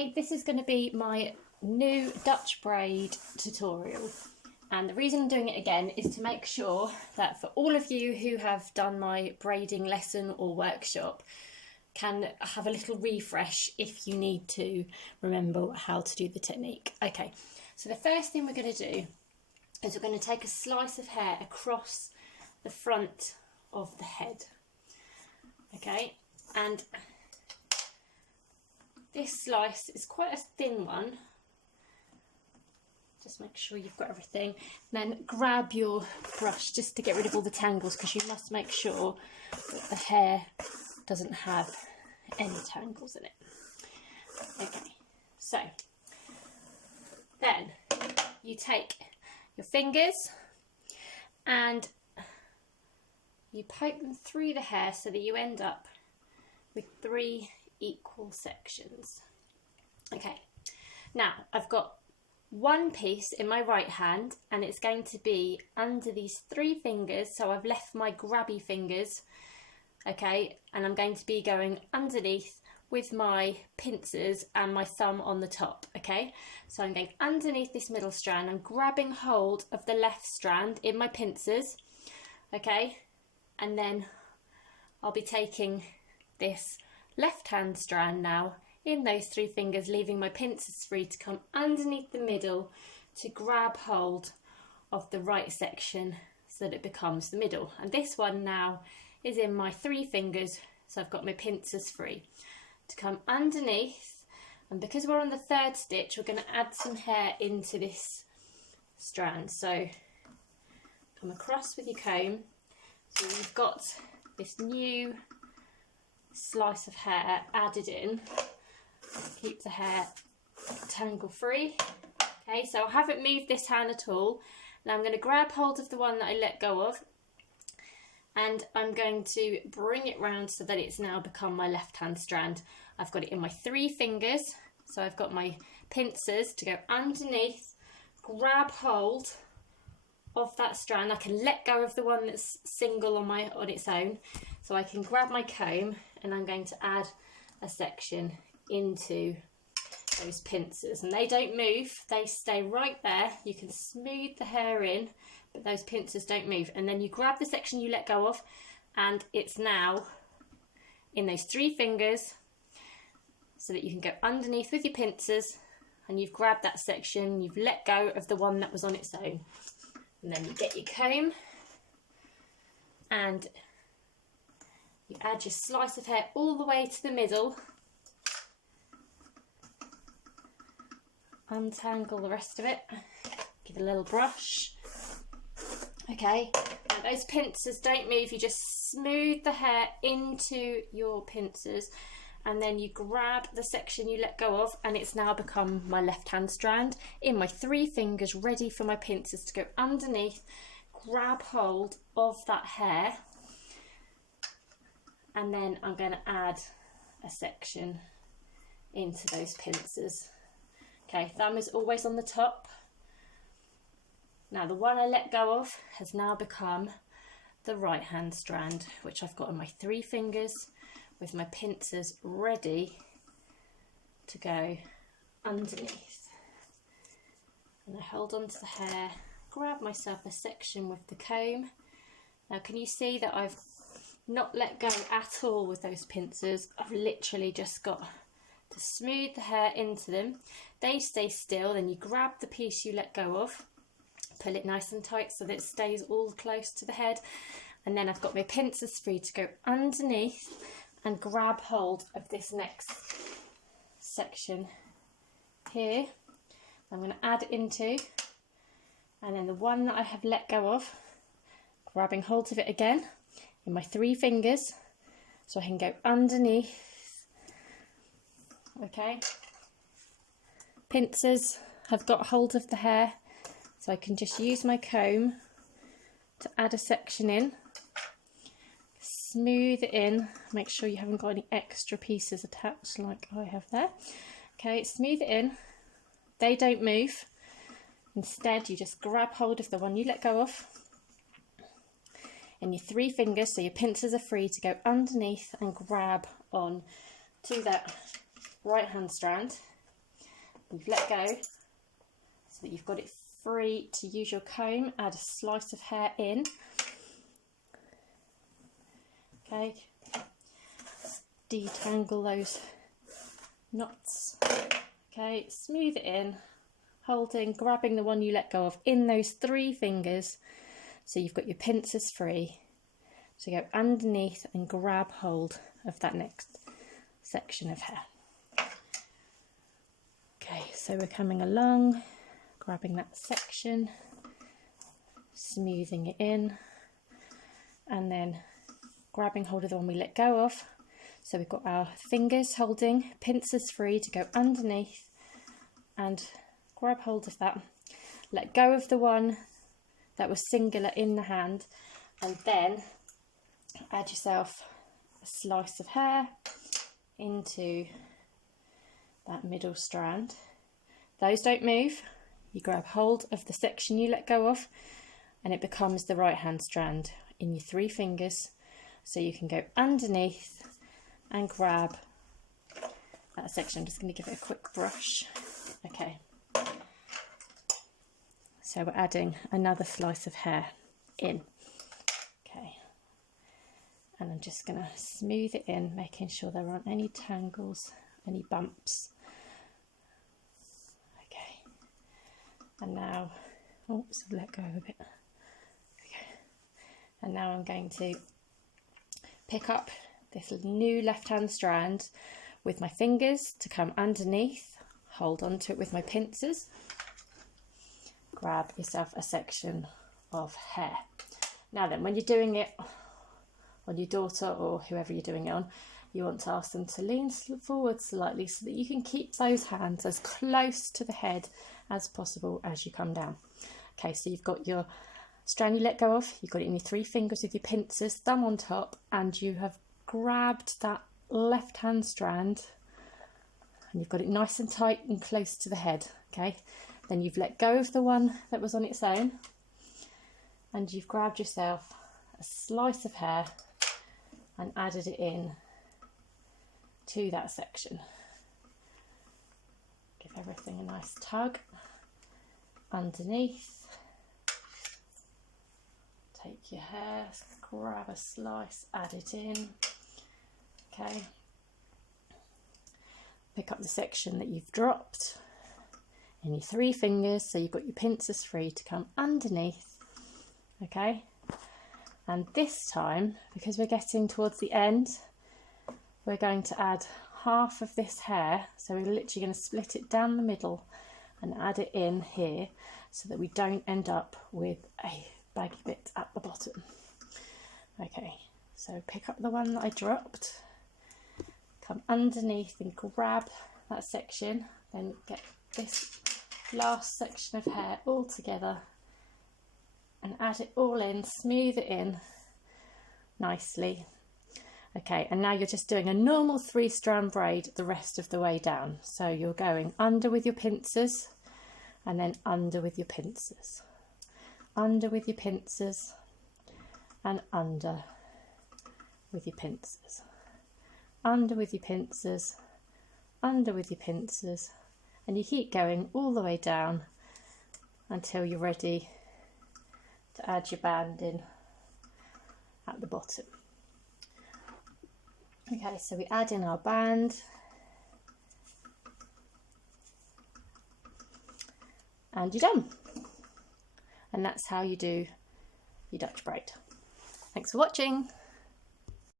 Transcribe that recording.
Hi, this is going to be my new Dutch braid tutorial, and the reason I'm doing it again is to make sure that for all of you who have done my braiding lesson or workshop can have a little refresh if you need to remember how to do the technique. Okay, so the first thing we're going to do is we're going to take a slice of hair across the front of the head. Okay, and this slice is quite a thin one. Just make sure you've got everything. And then grab your brush just to get rid of all the tangles, because you must make sure that the hair doesn't have any tangles in it. Okay, so then you take your fingers and you poke them through the hair so that you end up with 3 equal sections. Okay, now I've got one piece in my right hand and it's going to be under these 3 fingers, so I've left my grabby fingers, okay, and I'm going to be going underneath with my pincers and my thumb on the top. Okay, so I'm going underneath this middle strand, I'm grabbing hold of the left strand in my pincers, okay, and then I'll be taking this left hand strand now in those 3 fingers, leaving my pincers free to come underneath the middle to grab hold of the right section so that it becomes the middle. And this one now is in my 3 fingers, so I've got my pincers free to come underneath. And because we're on the 3rd stitch, we're going to add some hair into this strand. So come across with your comb, so you've got this new slice of hair added in. Keep the hair tangle free. Okay, so I haven't moved this hand at all. Now I'm going to grab hold of the one that I let go of, and I'm going to bring it round so that it's now become my left hand strand. I've got it in my 3 fingers, so I've got my pincers to go underneath, grab hold of that strand. I can let go of the one that's single on its own, so I can grab my comb and I'm going to add a section into those pincers, and they don't move, they stay right there. You can smooth the hair in, but those pincers don't move. And then you grab the section you let go of, and it's now in those 3 fingers so that you can go underneath with your pincers, and you've grabbed that section, you've let go of the one that was on its own. And then you get your comb and you add your slice of hair all the way to the middle. Untangle the rest of it. Give it a little brush. Okay, now those pincers don't move, you just smooth the hair into your pincers, and then you grab the section you let go of, and it's now become my left hand strand in my 3 fingers, ready for my pincers to go underneath, grab hold of that hair, and then I'm going to add a section into those pincers. Okay, thumb is always on the top. Now the one I let go of has now become the right hand strand, which I've got on my 3 fingers with my pincers ready to go underneath. And I hold on to the hair, grab myself a section with the comb. Now can you see that I've not let go at all with those pincers? I've literally just got to smooth the hair into them. They stay still, then you grab the piece you let go of, pull it nice and tight so that it stays all close to the head, and then I've got my pincers free to go underneath and grab hold of this next section here. I'm going to add it into, and then the one that I have let go of, grabbing hold of it again in my 3 fingers so I can go underneath. Okay, pincers have got hold of the hair, so I can just use my comb to add a section in, smooth it in, make sure you haven't got any extra pieces attached like I have there. Okay, smooth it in, they don't move. Instead you just grab hold of the one you let go of in your 3 fingers, so your pincers are free to go underneath and grab on to that right hand strand. You've let go so that you've got it free to use your comb. Add a slice of hair in. Okay, detangle those knots. Okay, smooth it in, holding, grabbing the one you let go of in those 3 fingers, so you've got your pincers free. So go underneath and grab hold of that next section of hair. Okay, so we're coming along, grabbing that section, smoothing it in, and then grabbing hold of the one we let go of. So we've got our fingers holding, pincers free to go underneath and grab hold of that. Let go of the one that was singular in the hand, and then add yourself a slice of hair into that middle strand. Those don't move. You grab hold of the section you let go of and it becomes the right hand strand in your 3 fingers. So you can go underneath and grab that section. I'm just going to give it a quick brush. Okay. So we're adding another slice of hair in. Okay. And I'm just going to smooth it in, making sure there aren't any tangles, any bumps. Okay. And now, oops, I've let go a bit. Okay. And now I'm going to pick up this new left-hand strand with my fingers to come underneath, hold onto it with my pincers, grab yourself a section of hair. Now then, when you're doing it on your daughter or whoever you're doing it on, you want to ask them to lean forward slightly so that you can keep those hands as close to the head as possible as you come down. Okay, so you've got your strand you let go of, you've got it in your 3 fingers with your pincers, thumb on top, and you have grabbed that left hand strand and you've got it nice and tight and close to the head. Okay, then you've let go of the one that was on its own and you've grabbed yourself a slice of hair and added it in to that section. Give everything a nice tug underneath. Take your hair, grab a slice, add it in. Okay. Pick up the section that you've dropped in your 3 fingers, so you've got your pincers free to come underneath. Okay. And this time, because we're getting towards the end, we're going to add half of this hair. So we're literally going to split it down the middle and add it in here so that we don't end up with a baggy bit at the bottom. Okay, so pick up the one that I dropped, come underneath and grab that section, then get this last section of hair all together and add it all in, smooth it in nicely. Okay, and now you're just doing a normal 3-strand braid the rest of the way down. So you're going under with your pincers and then under with your pincers, under with your pincers and under with your pincers, under with your pincers, under with your pincers, and you keep going all the way down until you're ready to add your band in at the bottom. Okay, so we add in our band and you're done. And that's how you do your Dutch braid. Thanks for watching.